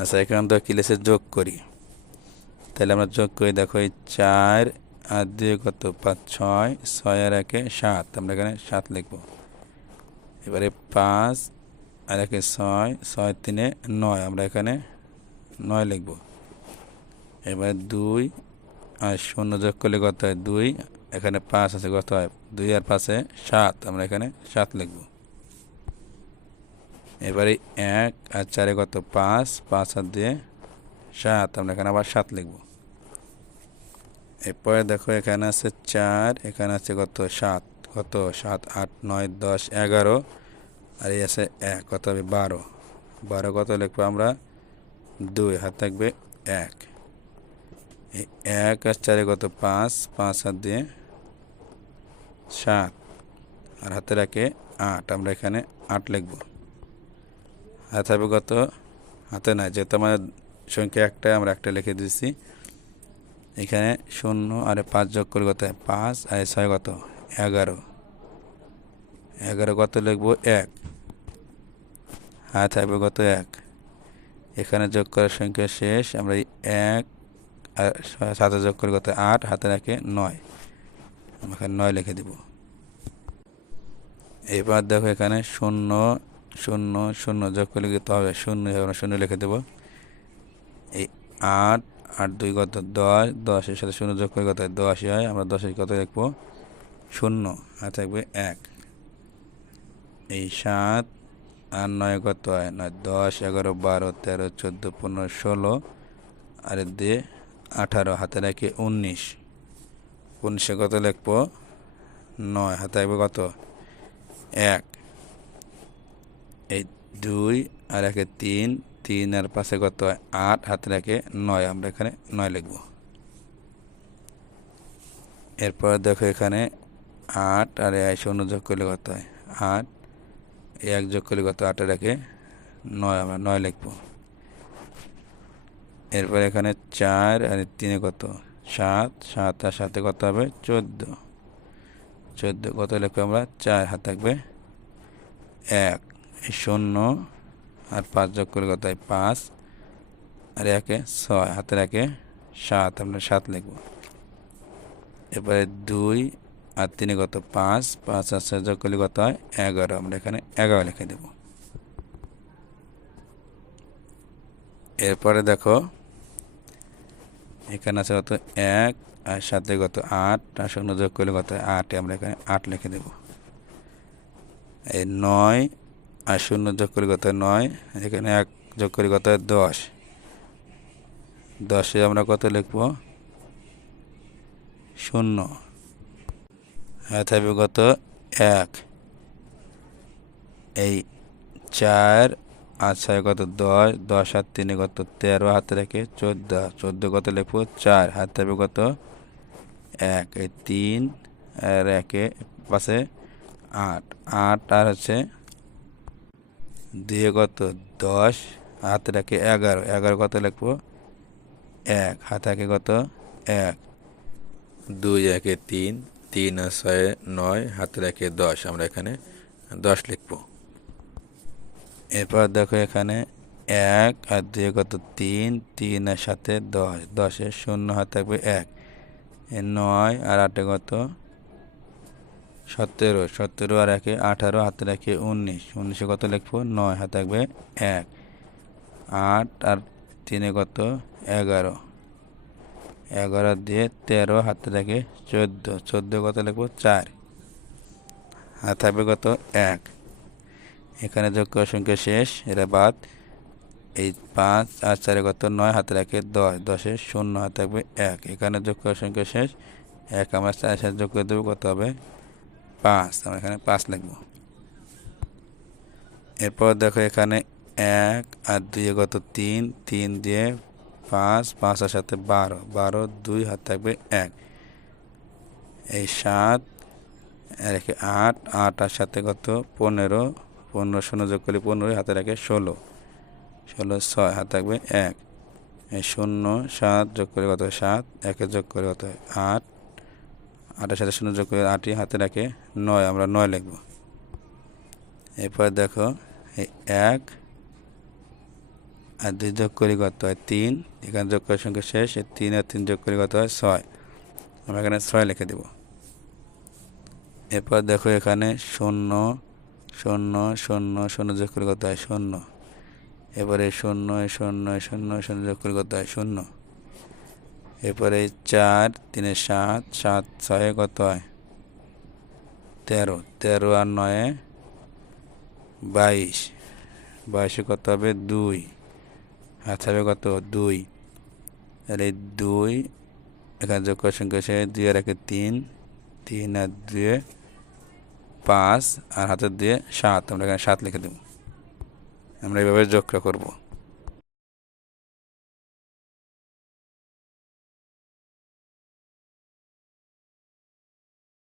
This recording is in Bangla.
আচ্ছা এখানে তো কি লেছে যোগ করি। তাহলে আমরা যোগ করি, দেখো, এই চার আর দুই কত? পাঁচ, ছয় ছয় আর একে সাত। আমরা এখানে সাত লিখব। এবারে পাঁচ আর একে ছয় ছয় তিনে নয়। আমরা এখানে নয় লিখব। এবারে দুই আর শূন্য যোগ করলে কত হয়? দুই। এখানে পাঁচ আছে, কত হয়? দুই আর পাঁচে সাত। আমরা এখানে সাত লিখব। এবারে এক আর চারে কত? পাঁচ পাঁচ আর দিয়ে সাত। আমরা এখানে আবার সাত লিখব। এরপরে দেখো এখানে আছে চার, এখানে আছে কত? সাত। কত? সাত, আট, নয়, দশ, এগারো। আর এই আছে এক। কত হবে? বারো। বারো কত লিখব আমরা? দুই। হাত থাকবে এক। এক আর চারে কত? পাঁচ পাঁচ হাত দিয়ে সাত। আর হাতে রাখে আট। আমরা এখানে আট লিখব। হাতে হবে হাতে নাই যেহেতু আমাদের সংখ্যা একটা আমরা একটা লিখে দিয়েছি। এখানে শূন্য আর পাঁচ যোগ করে কত? পাঁচ আর ছয় কত? এগারো। এগারো কত লিখব? এক। হাত থাকবে কত এক। এখানে যোগ করার সংখ্যা শেষ, আমরা এক আর সাথে যোগ করে কত? আট, হাতে রাখে নয়। আমরা এখানে নয় লিখে দিব। এবার দেখো এখানে শূন্য শূন্য শূন্য যোগ করলে কত হবে? শূন্য আমরা শূন্য লিখে দেবো। এই আট আট দুই কত? দশ, দশের সাথে শূন্য যোগ করে কত দশই হয়। আমরা দশের কত লিখব? শূন্য। আর থাকবে এক। এই সাত আর নয় কত হয়? নয়, দশ, এগারো, বারো, তেরো, চোদ্দ, পনেরো, ষোলো। আর দিয়ে আঠারো। হাতে রাখি উনিশ। উনিশে কত লিখব? নয়। হাতে রাখবে কত? এক। এই দুই, আর একে তিন তিন আর পাশে কত হয়? আট হাতে রাখে নয়। আমরা এখানে নয় লিখব। এরপর দেখো এখানে আট আর এই শূন্য যোগ করলে কত হয়? আট। এক যোগ করলে কত? আটে রাখে নয়। আমরা নয় লিখব। এরপর এখানে চার আর তিনে কত? সাত। সাত আর সাথে কত হবে? চোদ্দ। চোদ্দ কত লিখব আমরা? চার হাত থাকবে এক। শূন্য আর পাঁচ যোগ করে কত হয়? পাঁচ। আর একে ছয় হাতে রাখে সাত, আমরা সাত লিখব। এবারে দুই আর তিনে কত? পাঁচ। পাঁচ আর ছয় যোগ করলে কত হয়? এগারো। আমরা এখানে এগারো লিখে দেব। এরপরে দেখো, এখানে আছে কত? এক আর সাথে কত? আট। আর শূন্য যোগ করলে কত আট। আমরা এখানে আট লিখে দেব। এই নয় আর শূন্য যোগ করে কত নয়, এখানে এক যোগ করে কত দশ। দশে আমরা কত লিখব? শূন্য। হ্যাঁ থাকবে কত এক। এই চার আর ছয় কত দশ দশ আর তিনে কত তেরো, হাতে রেখে চোদ্দ। চোদ্দ কত লিখব চার, হাতে থাকবে কত এক। এই তিন আর একে পাশে আট। আট আর হচ্ছে দিয়ে কত? দশ। হাতে রাখে এগারো। এগারো কত লিখব? এক। হাতে রাখে কত? এক। দুই একে তিন। তিন ছয় নয়। হাতে রাখে দশ। আমরা এখানে দশ লিখব। এরপর দেখো এখানে এক আর দুয়ে কত? তিন। তিন সাথে দশ। দশের শূন্য হাতে থাকবে এক। নয় আর আটে কত? সতেরো সতেরো আর একে আঠারো হাতে রাখে উনিশ। উনিশে কত লিখব? নয়, হাতে থাকবে এক। আট আর তিনে কত? এগারো। এগারো দিয়ে তেরো, হাতে রাখে চোদ্দ। চোদ্দ কত লিখব? চার। হাতে থাকবে কত? এক। এখানে যোগ্য সংখ্যা শেষ, এরা বাদ। এই পাঁচ আর চারে কত? নয়, হাতে রাখে দশ। দশে শূন্য, হাতে থাকবে এক। এখানে যোগ্য সংখ্যা শেষ, এক। আমরা চারের সাথে যোগ করে দেবো, কত হবে? পাঁচ আমরা এখানে পাঁচ লিখব। এরপর দেখো এখানে এক আর দুই কত তিন তিন দিয়ে পাঁচ পাঁচের সাথে বারো বারো দুই হাত থাকবে এক। এই সাত, আর একে আট আট আর সাথে কত পনেরো পনেরো শূন্য যোগ করলে পনেরোই হাতে রাখে ষোলো ষোলো ছয় হাত থাকবে এক। এই শূন্য সাত যোগ করে কত সাত, একে যোগ করে কত আট আটের সাথে শূন্য যোগ করে আটই হাতে রাখে নয়, আমরা নয় লিখব। এরপর দেখো এক আর দুই যোগ করি কত হয়? তিন। এখানে যোগ করার সংখ্যা শেষ, এই তিন আর তিন যোগ করি কত হয়? ছয়। আমরা এখানে ছয় লিখে দেব। এরপর দেখো, এখানে শূন্য শূন্য শূন্য শূন্য যোগ করি কত হয়? শূন্য। এরপরে শূন্য শূন্য শূন্য শূন্য যোগ করি কত হয়? শূন্য। এরপরে চার, তিনে সাত সাত, ছয়ে কত হয়? তেরো। তেরো আর নয়ে বাইশ। বাইশে কত হবে? দুই। হাত হবে কত? দুই। আর এই দুই, এখানে যোগ সংখ্যা সে দুই আর একে তিন। তিন আর দুয়ে পাঁচ, আর হাতের দিয়ে সাত। আমরা এখানে সাত লিখে দেব। আমরা এইভাবে যোগটা করব।